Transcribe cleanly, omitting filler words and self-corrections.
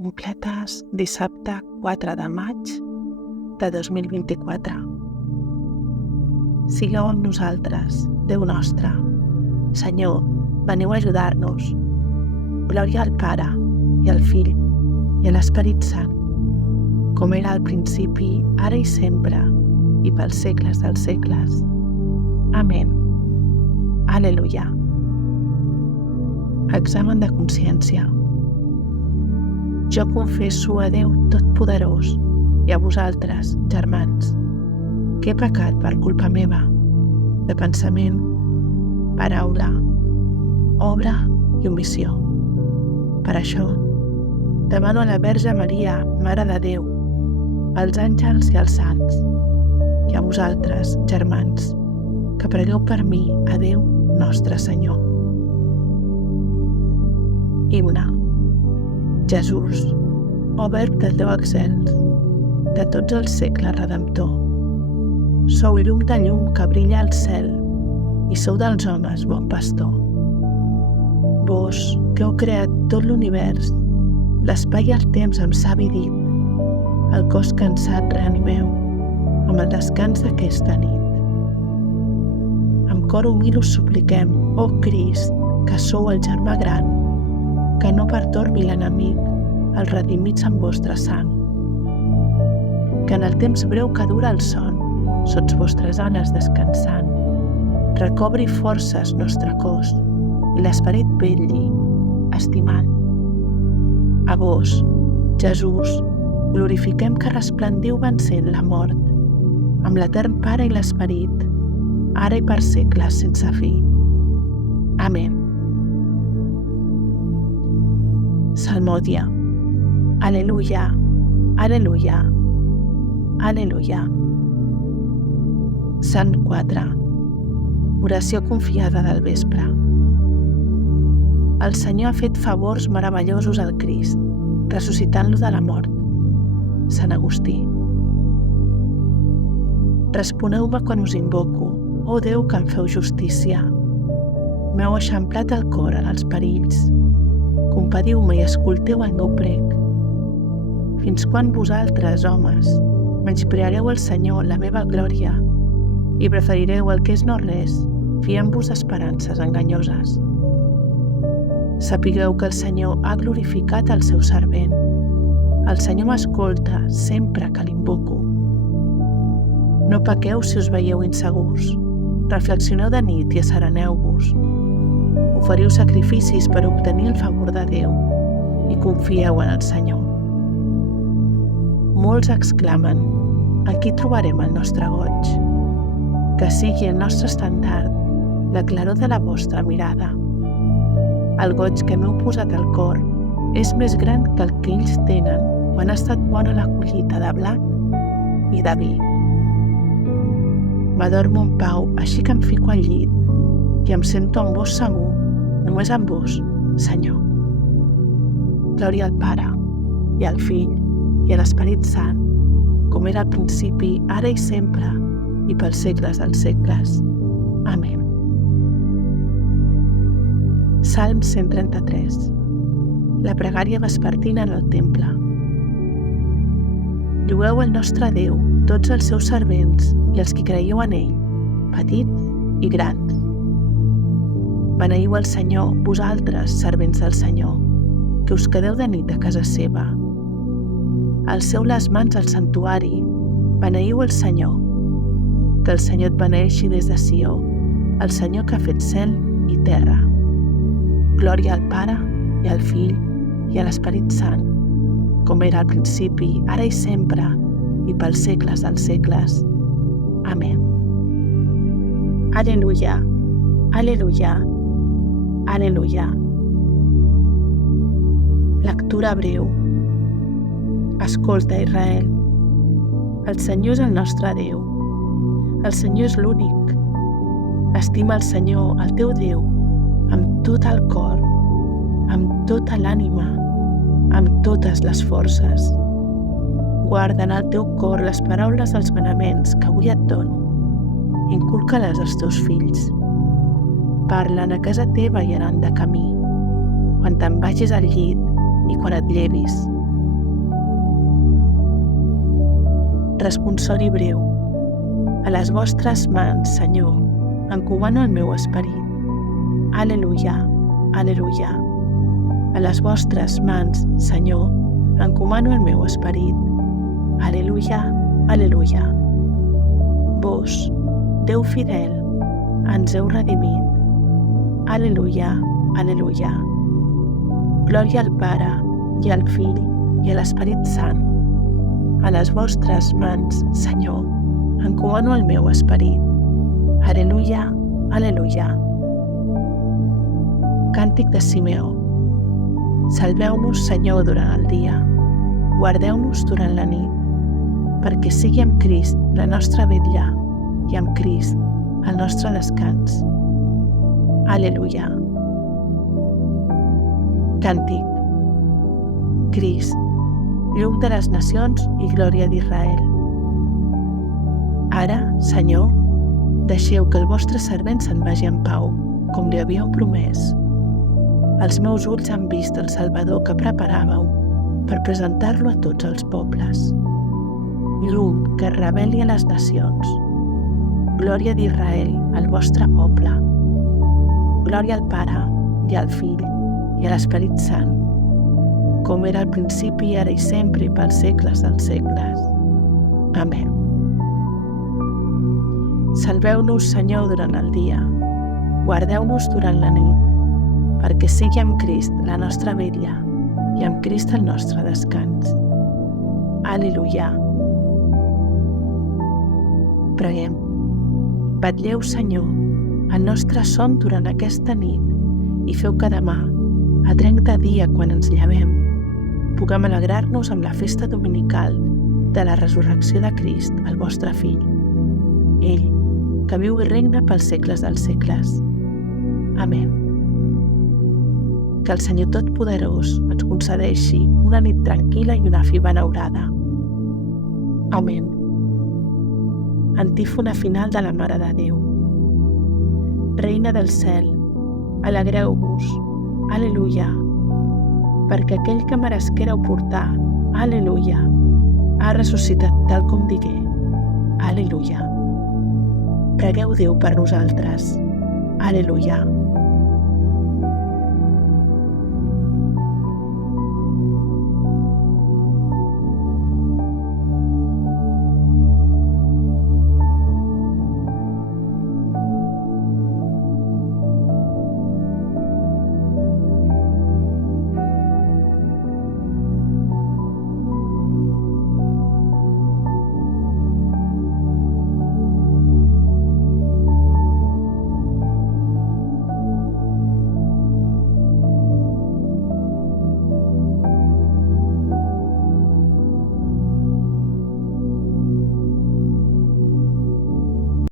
completes dissabte 4 de maig de 2024. Sigueu amb nosaltres, Déu nostre. Senyor, veniu a ajudar-nos. Glòria al Pare, i al Fill, i a l'Esperit Sant, com era al principi, ara i sempre, i pels segles dels segles. Amén. Aleluia. Examen de consciència. Jo confesso a Déu Totpoderós i a vosaltres, germans, que he pecat per culpa meva, de pensament, paraula, obra i omissió. Per això, demano a la Verge Maria, Mare de Déu, als àngels i als sants, i a vosaltres, germans, que pregueu per mi a Déu nostre Senyor. Himne. Jesús, o Verb del Déu excels, de tots els segles redemptor, sou llum de llum que brilla al cel, i sou dels homes bon pastor. Vos, que heu creat tot l'univers, l'espai i el temps amb savi dit, el cos cansat reanimeu, amb el descans d'aquesta nit. Amb cor humil us supliquem, ó Crist, que sou el germà gran, que no pertorbi l'enemic, els redimits amb vostra sang. Que en el temps breu que dura el son, sots vostres ales descansant, recobri forces nostre cos i l'esperit vetlli, estimant. A vos, Jesús, glorifiquem que resplendiu vencent la mort, amb l'etern Pare i l'Esperit, ara i per segles sense fi. Amén. Salmòdia. Aleluia, aleluia, aleluia. Sant 4. Oració confiada del vespre. El Senyor ha fet favors meravellosos al Crist, ressuscitant-lo de la mort. Sant Agustí. Responeu-me quan us invoco, ó Déu que em feu justícia. M'heu eixamplat el cor en els perills. Compadiu-me i escolteu el meu prec. Fins quan vosaltres, homes, menyspreareu el Senyor, la meva glòria, i preferireu el que és no res, fiant-vos esperances enganyoses. Sapigueu que el Senyor ha glorificat el seu servent. El Senyor m'escolta sempre que l'invoco. No pequeu si us veieu insegurs. Reflexioneu de nit i assereneu-vos. Oferiu sacrificis per obtenir el favor de Déu i confieu en el Senyor. Molts exclamen, aquí trobarem el nostre goig. Que sigui el nostre estendard, la claror de la vostra mirada. El goig que m'heu posat al cor és més gran que el que ells tenen quan ha estat bona la collita de blat i de vi. M'adormo en pau, així que em fico al llit i em sento amb vos segur, només amb vos, Senyor. Glòria al Pare, i al Fill, i a l'Esperit Sant, com era al principi, ara i sempre, i pels segles dels segles. Amén. Salm 133. La pregària vespertina en el temple. Llogueu el nostre Déu, tots els seus servents i els que creieu en ell, petits i grans. Beneiu el Senyor, vosaltres, servents del Senyor, que us quedeu de nit a casa seva. Alceu les mans al santuari, beneiu el Senyor. Que el Senyor et beneeixi des de Sió, el Senyor que ha fet cel i terra. Glòria al Pare, i al Fill, i a l'Esperit Sant, com era al principi, ara i sempre, i pels segles dels segles. Amén. Aleluia, aleluia, aleluia. Lectura breu. Escolta, Israel. El Senyor és el nostre Déu. El Senyor és l'únic. Estima el Senyor, el teu Déu, amb tot el cor, amb tota l'ànima, amb totes les forces. Guarda en el teu cor les paraules dels manaments que avui et dono. Inculca-les als teus fills. Parlen a casa teva i anant de camí, quan te'n vagis al llit i quan et llevis, Responsori breu. A les vostres mans, Senyor, encomano el meu esperit. Aleluia, aleluia. A les vostres mans, Senyor, encomano el meu esperit. Aleluia, aleluia. Vos, Déu fidel, ens heu redimit. Aleluia, aleluia. Glòria al Pare, i al Fill, i a l'Esperit Sant. A les vostres mans, Senyor, encomano el meu esperit. Aleluia, aleluia. Càntic de Simeó. Salveu-nos, Senyor, durant el dia. Guardeu-nos durant la nit, perquè sigui amb Crist la nostra vetlla i amb Crist el nostre descans. Aleluia. Càntic. Crist, llum de les nacions i glòria d'Israel. Ara, Senyor, deixeu que el vostre servent se'n vagi en pau, com li havíeu promès. Els meus ulls han vist el Salvador que preparàveu per presentar-lo a tots els pobles. Llum que reveli a les nacions. Glòria d'Israel, al vostre poble. Glòria al Pare, i al Fill, i a l'Esperit Sant, com era al principi, ara i sempre, i pels segles dels segles. Amén. Salveu-nos, Senyor, durant el dia. Guardeu-nos durant la nit, perquè sigui amb Crist la nostra vetlla i amb Crist el nostre descans. Aleluia. Preguem. Vetlleu, Senyor, el nostre son durant aquesta nit i feu que demà, a trenc de dia quan ens llevem, puguem alegrar-nos amb la festa dominical de la resurrecció de Crist, el vostre Fill. Ell, que viu i regna pels segles dels segles. Amén. Que el Senyor Totpoderós ens concedeixi una nit tranquil·la i una fi benaurada. Amén. Antífona final de la Mare de Déu. Reina del cel, alegreu-vos, aleluia, perquè aquell que meresquéreu portar, aleluia, ha ressuscitat tal com digué, aleluia. Pregueu Déu per nosaltres, aleluia.